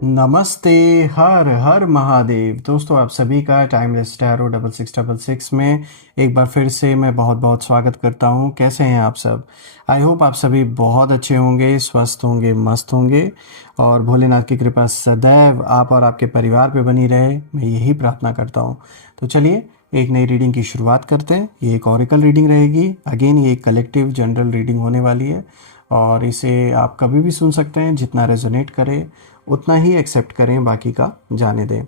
नमस्ते। हर हर महादेव। दोस्तों आप सभी का टाइमलेस टैरो 6666 में एक बार फिर से मैं बहुत बहुत स्वागत करता हूं। कैसे हैं आप सब? आई होप आप सभी बहुत अच्छे होंगे, स्वस्थ होंगे, मस्त होंगे और भोलेनाथ की कृपा सदैव आप और आपके परिवार पे बनी रहे, मैं यही प्रार्थना करता हूं। तो चलिए एक नई रीडिंग की शुरुआत करते हैं। ये एक ऑरिकल रीडिंग रहेगी। अगेन ये एक कलेक्टिव जनरल रीडिंग होने वाली है और इसे आप कभी भी सुन सकते हैं। जितना रेजोनेट करे उतना ही एक्सेप्ट करें, बाकी का जाने दें।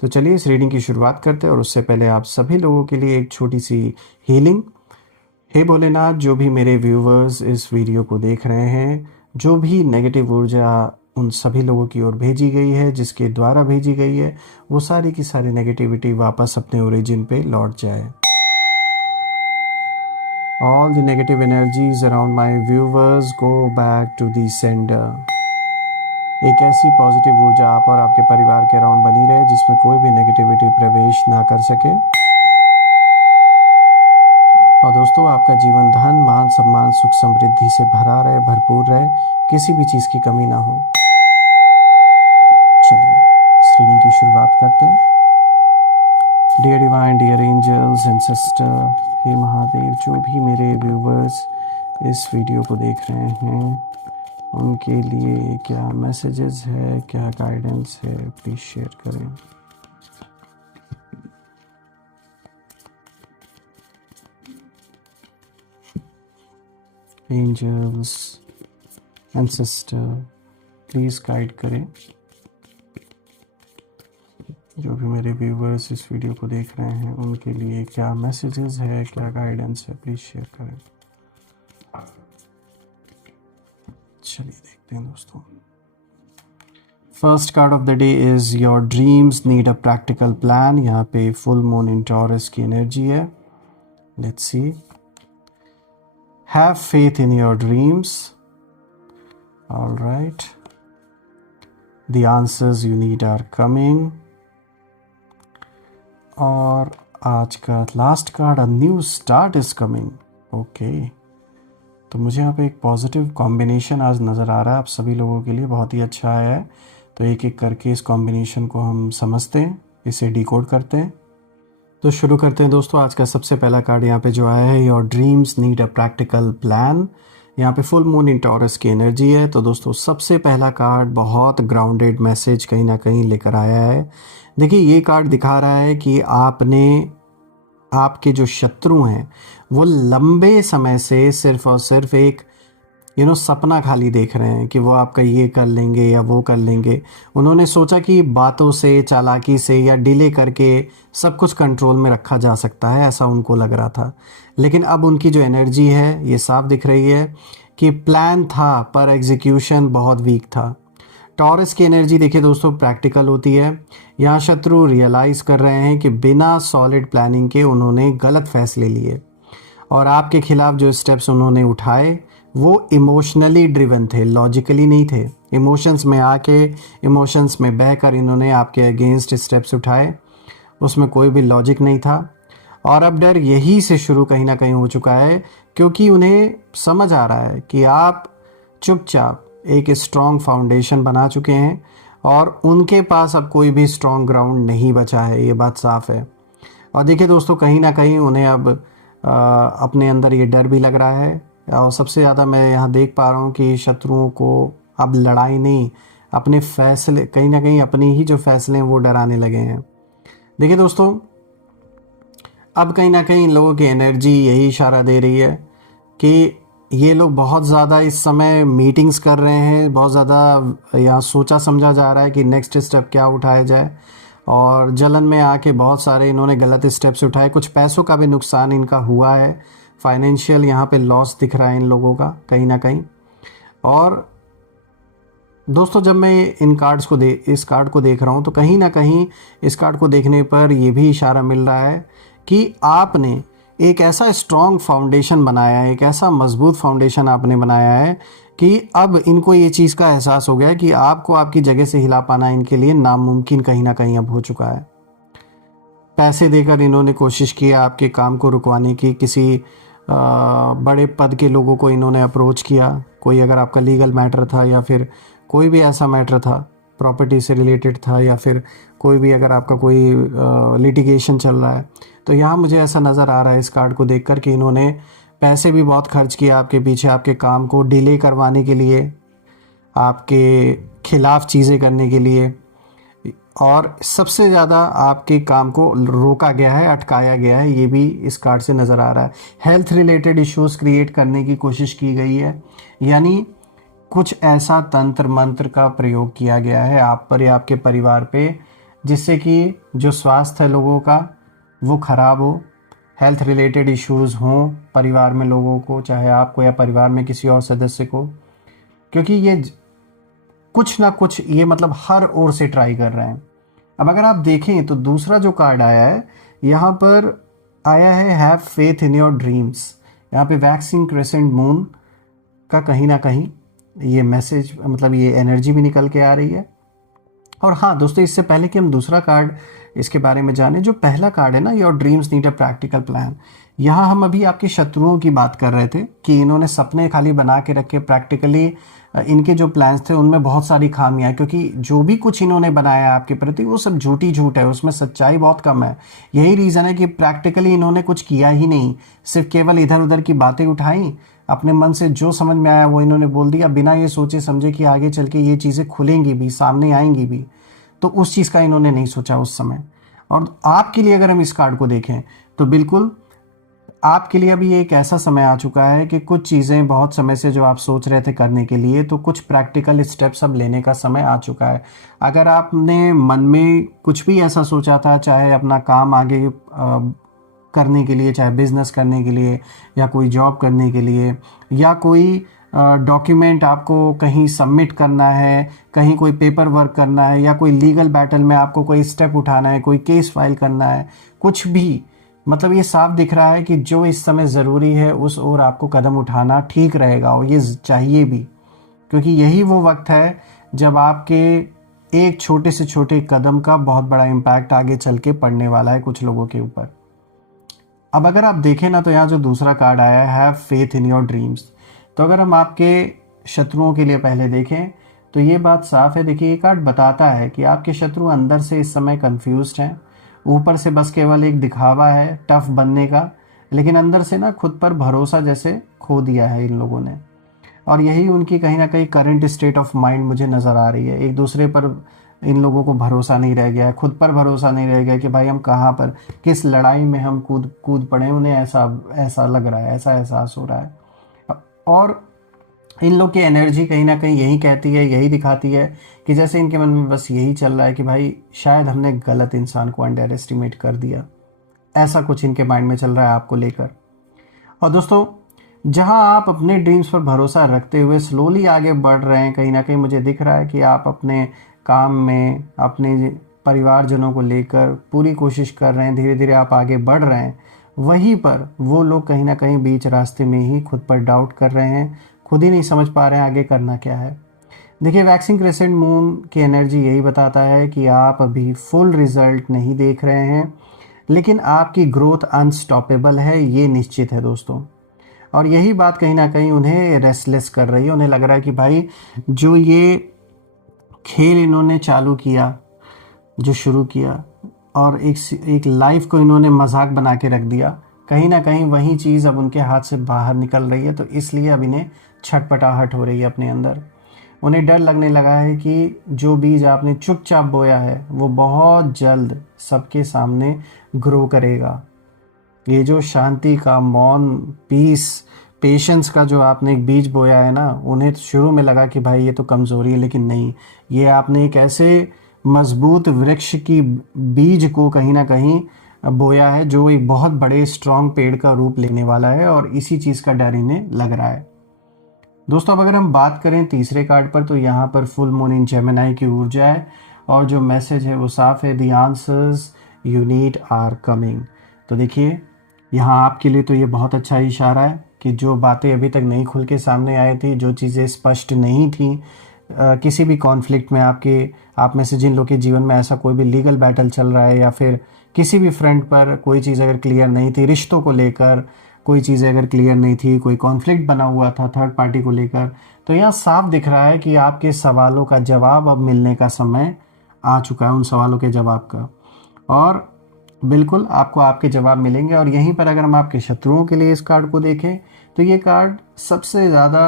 तो चलिए इस रीडिंग की शुरुआत करते हैं और उससे पहले आप सभी लोगों के लिए एक छोटी सी हीलिंग। हे भोलेनाथ, जो भी मेरे व्यूवर्स इस वीडियो को देख रहे हैं, जो भी नेगेटिव ऊर्जा उन सभी लोगों की ओर भेजी गई है, जिसके द्वारा भेजी गई है, वो सारी की सारी नेगेटिविटी वापस अपने ओरिजिन पे लौट जाए। All the negative energies around my viewers go back to the sender. एक ऐसी पॉजिटिव ऊर्जा आप और आपके परिवार के अराउंड बनी रहे जिसमें कोई भी नेगेटिविटी प्रवेश ना कर सके। और दोस्तों आपका जीवन धन मान सम्मान सुख समृद्धि से भरा रहे, भरपूर रहे, किसी भी चीज़ की कमी ना हो। चलिए इस रीडिंग की शुरुआत करते हैं। Dear divine, dear angels and sister, हे महादेव, जो भी मेरे व्यूवर्स इस वीडियो को देख रहे हैं उनके लिए क्या मैसेजेस है, क्या गाइडेंस है, प्लीज़ शेयर करें। Angels and sister please guide करें। जो भी मेरे व्यूवर्स इस वीडियो को देख रहे हैं उनके लिए क्या मैसेजेस है, क्या गाइडेंस है, प्लीज़ शेयर करें। चलिए देखते हैं दोस्तों। First card of the day is your dreams need a practical plan. यहाँ पे फुल मून इन टॉरस की एनर्जी है। Let's see. Have faith in your dreams. All right, the answers you need are coming. और आज का last card, a new start is coming. Okay, तो मुझे यहाँ पे एक पॉजिटिव कॉम्बिनेशन आज नज़र आ रहा है आप सभी लोगों के लिए, बहुत ही अच्छा आया है। तो एक एक करके इस कॉम्बिनेशन को हम समझते हैं, इसे डिकोड करते हैं। तो शुरू करते हैं दोस्तों। आज का सबसे पहला कार्ड यहाँ पे जो आया है, your dreams need a practical plan. यहाँ पे फुल मून इन टॉरस की एनर्जी है। तो दोस्तों सबसे पहला कार्ड बहुत ग्राउंडेड मैसेज कहीं ना कहीं लेकर आया है। देखिए ये कार्ड दिखा रहा है कि आपके जो शत्रु हैं वो लंबे समय से सिर्फ और सिर्फ एक सपना खाली देख रहे हैं कि वो आपका ये कर लेंगे या वो कर लेंगे। उन्होंने सोचा कि बातों से, चालाकी से या डिले करके सब कुछ कंट्रोल में रखा जा सकता है, ऐसा उनको लग रहा था। लेकिन अब उनकी जो एनर्जी है ये साफ दिख रही है कि प्लान था पर एग्जीक्यूशन बहुत वीक था। टॉरस की एनर्जी देखिए दोस्तों प्रैक्टिकल होती है। यहाँ शत्रु रियलाइज़ कर रहे हैं कि बिना सॉलिड प्लानिंग के उन्होंने गलत फैसले लिए और आपके खिलाफ जो स्टेप्स उन्होंने उठाए वो इमोशनली ड्रिवन थे, लॉजिकली नहीं थे। इमोशंस में आके, इमोशंस में बहकर इन्होंने आपके अगेंस्ट स्टेप्स उठाए, उसमें कोई भी लॉजिक नहीं था। और अब डर यही से शुरू कहीं ना कहीं हो चुका है, क्योंकि उन्हें समझ आ रहा है कि आप चुपचाप एक स्ट्रॉन्ग फाउंडेशन बना चुके हैं और उनके पास अब कोई भी स्ट्रॉन्ग ग्राउंड नहीं बचा है, ये बात साफ है। और देखिए दोस्तों कहीं ना कहीं उन्हें अब अपने अंदर ये डर भी लग रहा है। और सबसे ज़्यादा मैं यहाँ देख पा रहा हूँ कि शत्रुओं को अब लड़ाई नहीं, अपने फैसले, कहीं ना कहीं अपने ही जो फैसले हैं वो डराने लगे हैं। देखिए दोस्तों अब कहीं ना कहीं इन लोगों की एनर्जी यही इशारा दे रही है कि ये लोग बहुत ज़्यादा इस समय मीटिंग्स कर रहे हैं, बहुत ज़्यादा यहाँ सोचा समझा जा रहा है कि नेक्स्ट स्टेप क्या उठाया जाए। और जलन में आके बहुत सारे इन्होंने गलत स्टेप्स उठाए, कुछ पैसों का भी नुकसान इनका हुआ है, फाइनेंशियल यहाँ पे लॉस दिख रहा है इन लोगों का कहीं ना कहीं। और दोस्तों जब मैं इस कार्ड को देख रहा हूँ तो कहीं ना कहीं इस कार्ड को देखने पर ये भी इशारा मिल रहा है कि आपने एक ऐसा स्ट्रॉन्ग फाउंडेशन बनाया है, एक ऐसा मजबूत फाउंडेशन आपने बनाया है कि अब इनको ये चीज़ का एहसास हो गया है कि आपको आपकी जगह से हिला पाना इनके लिए नामुमकिन कहीं ना कहीं अब हो चुका है। पैसे देकर इन्होंने कोशिश की आपके काम को रुकवाने की, किसी बड़े पद के लोगों को इन्होंने अप्रोच किया, कोई अगर आपका लीगल मैटर था या फिर कोई भी ऐसा मैटर था, प्रॉपर्टी से रिलेटेड था, या फिर कोई भी अगर आपका कोई लिटिगेशन चल रहा है। तो यहाँ मुझे ऐसा नज़र आ रहा है इस कार्ड को देखकर कि इन्होंने पैसे भी बहुत खर्च किया आपके पीछे, आपके काम को डिले करवाने के लिए, आपके खिलाफ चीज़ें करने के लिए, और सबसे ज़्यादा आपके काम को रोका गया है, अटकाया गया है। ये भी इस कार्ड से नज़र आ रहा है। हेल्थ रिलेटेड इश्यूज क्रिएट करने की कोशिश की गई है, यानी कुछ ऐसा तंत्र मंत्र का प्रयोग किया गया है आप पर या आपके परिवार पे, जिससे कि जो स्वास्थ्य है लोगों का वो ख़राब हो, हेल्थ रिलेटेड इश्यूज़ हों परिवार में लोगों को, चाहे आपको या परिवार में किसी और सदस्य को। क्योंकि ये कुछ ना कुछ ये मतलब हर ओर से ट्राई कर रहे हैं। अब अगर आप देखें तो दूसरा जो कार्ड आया है यहाँ पर आया है have faith in your dreams. यहाँ पे वैक्सिंग क्रेसेंट मून का कहीं ना कहीं ये मैसेज, मतलब ये एनर्जी भी निकल के आ रही है। और हाँ दोस्तों, इससे पहले कि हम दूसरा कार्ड इसके बारे में जाने, जो पहला कार्ड है ना, your dreams need a practical plan, यहाँ हम अभी आपके शत्रुओं की बात कर रहे थे कि इन्होंने सपने खाली बना के रखे, प्रैक्टिकली इनके जो प्लान्स थे उनमें बहुत सारी खामियां हैं, क्योंकि जो भी कुछ इन्होंने बनाया आपके प्रति वो सब झूठी झूठ है, उसमें सच्चाई बहुत कम है। यही रीज़न है कि प्रैक्टिकली इन्होंने कुछ किया ही नहीं, सिर्फ केवल इधर उधर की बातें उठाई, अपने मन से जो समझ में आया वो इन्होंने बोल दिया, बिना ये सोचे समझे कि आगे चल के ये चीज़ें खुलेंगी भी, सामने आएंगी भी। तो उस चीज़ का इन्होंने नहीं सोचा उस समय। और आपके लिए अगर हम इस कार्ड को देखें तो बिल्कुल आपके लिए अभी एक ऐसा समय आ चुका है कि कुछ चीज़ें बहुत समय से जो आप सोच रहे थे करने के लिए, तो कुछ प्रैक्टिकल स्टेप्स अब लेने का समय आ चुका है। अगर आपने मन में कुछ भी ऐसा सोचा था, चाहे अपना काम आगे करने के लिए, चाहे बिजनेस करने के लिए, या कोई जॉब करने के लिए, या कोई डॉक्यूमेंट आपको कहीं सबमिट करना है, कहीं कोई पेपर वर्क करना है, या कोई लीगल बैटल में आपको कोई स्टेप उठाना है, कोई केस फाइल करना है, कुछ भी, मतलब ये साफ दिख रहा है कि जो इस समय ज़रूरी है उस ओर आपको कदम उठाना ठीक रहेगा, और ये चाहिए भी, क्योंकि यही वो वक्त है जब आपके एक छोटे से छोटे कदम का बहुत बड़ा इम्पैक्ट आगे चल के पड़ने वाला है कुछ लोगों के ऊपर। अब अगर आप देखें ना, तो यहाँ जो दूसरा कार्ड आया है have faith in your dreams, तो अगर हम आपके शत्रुओं के लिए पहले देखें तो ये बात साफ है। देखिए, ये कार्ड बताता है कि आपके शत्रु अंदर से इस समय कंफ्यूज्ड हैं, ऊपर से बस केवल एक दिखावा है टफ बनने का, लेकिन अंदर से ना खुद पर भरोसा जैसे खो दिया है इन लोगों ने। और यही उनकी कहीं ना कहीं करंट स्टेट ऑफ माइंड मुझे नज़र आ रही है। एक दूसरे पर इन लोगों को भरोसा नहीं रह गया है, खुद पर भरोसा नहीं रह गया कि भाई हम कहाँ पर किस लड़ाई में हम कूद कूद पड़े, उन्हें ऐसा लग रहा है, ऐसा एहसास हो रहा है। और इन लोग की एनर्जी कहीं ना कहीं यही कहती है, यही दिखाती है कि जैसे इनके मन में बस यही चल रहा है कि भाई शायद हमने गलत इंसान को अंडर एस्टिमेट कर दिया, ऐसा कुछ इनके माइंड में चल रहा है आपको लेकर। और दोस्तों, जहां आप अपने ड्रीम्स पर भरोसा रखते हुए स्लोली आगे बढ़ रहे हैं, कहीं ना कहीं मुझे दिख रहा है कि आप अपने काम में अपने परिवारजनों को लेकर पूरी कोशिश कर रहे हैं, धीरे धीरे आप आगे बढ़ रहे हैं। वहीं पर वो लोग कहीं ना कहीं बीच रास्ते में ही खुद पर डाउट कर रहे हैं, खुद ही नहीं समझ पा रहे हैं आगे करना क्या है। देखिए, वैक्सिंग क्रेसेंट मून की एनर्जी यही बताता है कि आप अभी फुल रिजल्ट नहीं देख रहे हैं, लेकिन आपकी ग्रोथ अनस्टॉपेबल है, ये निश्चित है दोस्तों। और यही बात कहीं ना कहीं उन्हें रेस्टलेस कर रही है। उन्हें लग रहा है कि भाई जो ये खेल इन्होंने चालू किया, जो शुरू किया, और एक लाइफ को इन्होंने मजाक बना के रख दिया, कहीं ना कहीं वही चीज़ अब उनके हाथ से बाहर निकल रही है। तो इसलिए अब इन्हें छटपटाहट हो रही है अपने अंदर। उन्हें डर लगने लगा है कि जो बीज आपने चुपचाप बोया है वो बहुत जल्द सबके सामने ग्रो करेगा। ये जो शांति का, मौन, पीस, पेशेंस का जो आपने एक बीज बोया है ना, उन्हें शुरू में लगा कि भाई ये तो कमज़ोरी है, लेकिन नहीं, ये आपने एक ऐसे मजबूत वृक्ष की बीज को कहीं ना कहीं बोया है जो एक बहुत बड़े स्ट्रॉन्ग पेड़ का रूप लेने वाला है, और इसी चीज़ का डर इन्हें लग रहा है। दोस्तों, अब अगर हम बात करें तीसरे कार्ड पर, तो यहाँ पर फुल मून इन जेमिनी की ऊर्जा है, और जो मैसेज है वो साफ है, the answers you need are coming. तो देखिए, यहाँ आपके लिए तो ये बहुत अच्छा इशारा है कि जो बातें अभी तक नहीं खुल के सामने आई थी, जो चीज़ें स्पष्ट नहीं थी, किसी भी कॉन्फ्लिक्ट में आप में से जिन लोग के जीवन में ऐसा कोई भी लीगल बैटल चल रहा है, या फिर किसी भी फ्रंट पर कोई चीज़ अगर क्लियर नहीं थी, रिश्तों को लेकर, कोई चीज़ें अगर क्लियर नहीं थी, कोई कॉन्फ्लिक्ट बना हुआ था थर्ड पार्टी को लेकर, तो यहाँ साफ दिख रहा है कि आपके सवालों का जवाब अब मिलने का समय आ चुका है, उन सवालों के जवाब का। और बिल्कुल आपको आपके जवाब मिलेंगे। और यहीं पर अगर हम आपके शत्रुओं के लिए इस कार्ड को देखें तो ये कार्ड सबसे ज़्यादा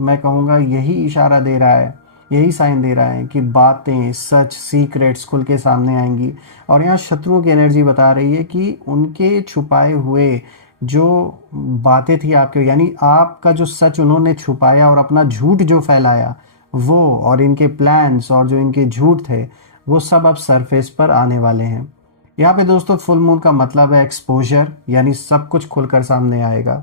मैं कहूँगा यही इशारा दे रहा है, यही साइन दे रहा है कि बातें, सच, सीक्रेट्स खुल के सामने आएंगी। और यहाँ शत्रुओं की एनर्जी बता रही है कि उनके छुपाए हुए जो बातें थी आपके, यानी आपका जो सच उन्होंने छुपाया और अपना झूठ जो फैलाया, वो और इनके प्लान्स और जो इनके झूठ थे वो सब अब सरफेस पर आने वाले हैं। यहाँ पे दोस्तों फुल मून का मतलब है एक्सपोजर, यानी सब कुछ खुलकर सामने आएगा।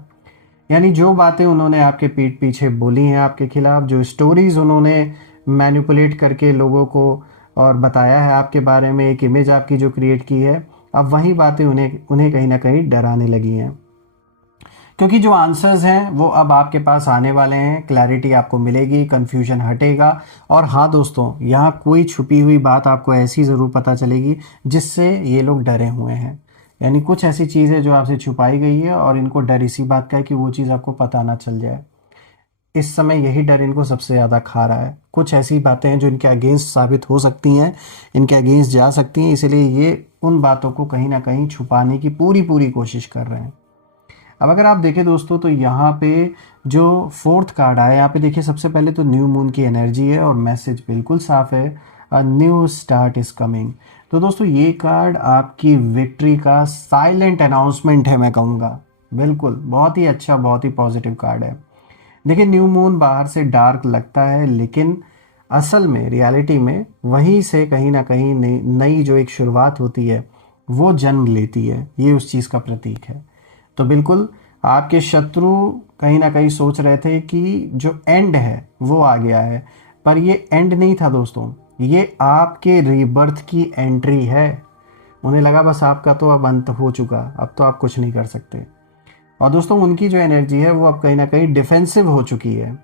यानी जो बातें उन्होंने आपके पीठ पीछे बोली हैं आपके खिलाफ, जो स्टोरीज उन्होंने मैनिपुलेट करके लोगों को और बताया है आपके बारे में, एक इमेज आपकी जो क्रिएट की है, अब वही बातें उन्हें कहीं ना कहीं डराने लगी हैं। क्योंकि जो आंसर्स हैं वो अब आपके पास आने वाले हैं, क्लैरिटी आपको मिलेगी, कन्फ्यूजन हटेगा। और हाँ दोस्तों, यहाँ कोई छुपी हुई बात आपको ऐसी ज़रूर पता चलेगी जिससे ये लोग डरे हुए हैं। यानी कुछ ऐसी चीज़ है जो आपसे छुपाई गई है और इनको डर इसी बात का है कि वो चीज़ आपको पता ना चल जाए। इस समय यही डर इनको सबसे ज़्यादा खा रहा है। कुछ ऐसी बातें हैं जो इनके अगेंस्ट साबित हो सकती हैं, इनके अगेंस्ट जा सकती हैं, इसलिए ये उन बातों को कहीं ना कहीं छुपाने की पूरी पूरी कोशिश कर रहे हैं। अब अगर आप देखें दोस्तों तो यहाँ पे जो फोर्थ कार्ड आया, यहाँ पे देखिए सबसे पहले तो न्यू मून की एनर्जी है और मैसेज बिल्कुल साफ है, अ न्यू स्टार्ट इज कमिंग। तो दोस्तों ये कार्ड आपकी विक्ट्री का साइलेंट अनाउंसमेंट है, मैं कहूँगा। बिल्कुल बहुत ही अच्छा, बहुत ही पॉजिटिव कार्ड है। देखिए न्यू मून बाहर से डार्क लगता है, लेकिन असल में रियलिटी में वहीं से कहीं ना कहीं नई जो एक शुरुआत होती है वो जन्म लेती है। ये उस चीज़ का प्रतीक है। तो बिल्कुल आपके शत्रु कहीं ना कहीं सोच रहे थे कि जो एंड है वो आ गया है, पर ये एंड नहीं था दोस्तों, ये आपके रीबर्थ की एंट्री है। उन्हें लगा बस आपका तो अब अंत हो चुका, अब तो आप कुछ नहीं कर सकते। और दोस्तों उनकी जो एनर्जी है वो अब कहीं ना कहीं डिफेंसिव हो चुकी है।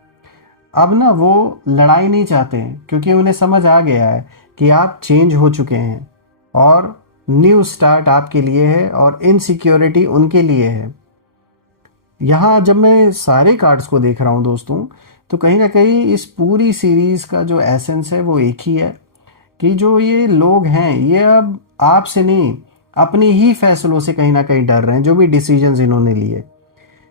अब ना वो लड़ाई नहीं चाहते हैं, क्योंकि उन्हें समझ आ गया है कि आप चेंज हो चुके हैं और न्यू स्टार्ट आपके लिए है और इनसिक्योरिटी उनके लिए है। यहाँ जब मैं सारे कार्ड्स को देख रहा हूँ दोस्तों, तो कहीं ना कहीं इस पूरी सीरीज़ का जो एसेंस है वो एक ही है कि जो ये लोग हैं ये अब आपसे नहीं, अपने ही फैसलों से कहीं ना कहीं डर रहे हैं, जो भी डिसीजंस इन्होंने लिए।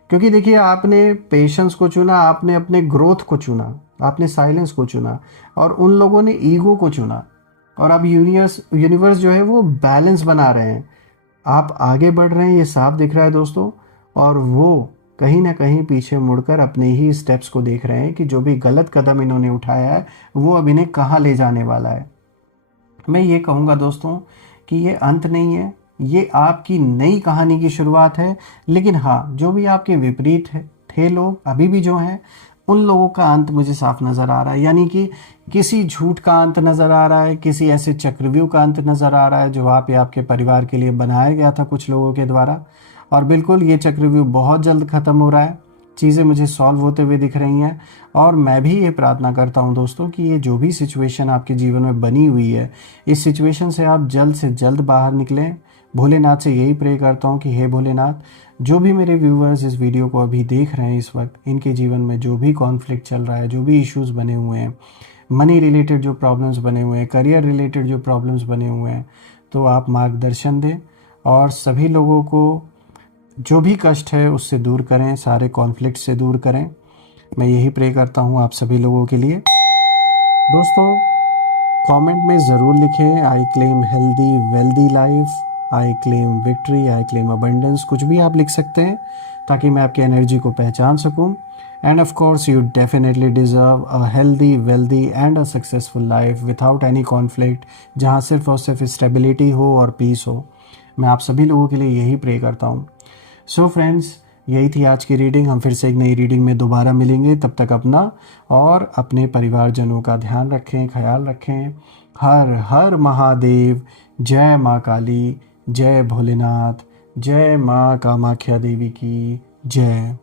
क्योंकि देखिए आपने पेशेंस को चुना, आपने अपने ग्रोथ को चुना, आपने साइलेंस को चुना, और उन लोगों ने ईगो को चुना। और अब यूनिवर्स जो है वो बैलेंस बना रहे हैं, आप आगे बढ़ रहे हैं, ये साफ दिख रहा है दोस्तों। और वो कहीं ना कहीं पीछे मुड़कर अपने ही स्टेप्स को देख रहे हैं कि जो भी गलत कदम इन्होंने उठाया है वो अब इन्हें कहाँ ले जाने वाला है। मैं ये कहूँगा दोस्तों कि ये अंत नहीं है, ये आपकी नई कहानी की शुरुआत है। लेकिन हाँ, जो भी आपके विपरीत थे लोग अभी भी जो हैं, उन लोगों का अंत मुझे साफ नज़र आ रहा है। यानी कि किसी झूठ का अंत नज़र आ रहा है, किसी ऐसे चक्रव्यूह का अंत नज़र आ रहा है जो वहाँ पे आपके परिवार के लिए बनाया गया था कुछ लोगों के द्वारा। और बिल्कुल ये चक्रव्यूह बहुत जल्द ख़त्म हो रहा है, चीज़ें मुझे सॉल्व होते हुए दिख रही हैं। और मैं भी ये प्रार्थना करता हूँ दोस्तों कि ये जो भी सिचुएशन आपके जीवन में बनी हुई है, इस सिचुएशन से आप जल्द से जल्द बाहर निकलें। भोलेनाथ से यही प्रे करता हूँ कि हे भोलेनाथ, जो भी मेरे व्यूअर्स इस वीडियो को अभी देख रहे हैं इस वक्त, इनके जीवन में जो भी कॉन्फ्लिक्ट चल रहा है, जो भी इश्यूज़ बने हुए हैं, मनी रिलेटेड जो प्रॉब्लम्स बने हुए हैं, करियर रिलेटेड जो प्रॉब्लम्स बने हुए हैं, तो आप मार्गदर्शन दें और सभी लोगों को जो भी कष्ट है उससे दूर करें, सारे कॉन्फ्लिक्ट से दूर करें। मैं यही प्रे करता हूँ आप सभी लोगों के लिए। दोस्तों कमेंट में ज़रूर लिखें, I claim healthy wealthy life, I claim victory, I claim abundance, कुछ भी आप लिख सकते हैं ताकि मैं आपकी एनर्जी को पहचान सकूं। End of course you definitely deserve a healthy wealthy and a successful life without any conflict, जहां सिर्फ और सिर्फ स्टेबिलिटी हो और पीस हो। मैं आप सभी लोगों के लिए यही प्रे करता हूँ। सो फ्रेंड्स, यही थी आज की रीडिंग। हम फिर से एक नई रीडिंग में दोबारा मिलेंगे। तब तक अपना और अपने परिवारजनों का ध्यान रखें, ख्याल रखें। हर हर महादेव। जय माँ काली, जय भोलेनाथ, जय माँ कामाख्या देवी की जय।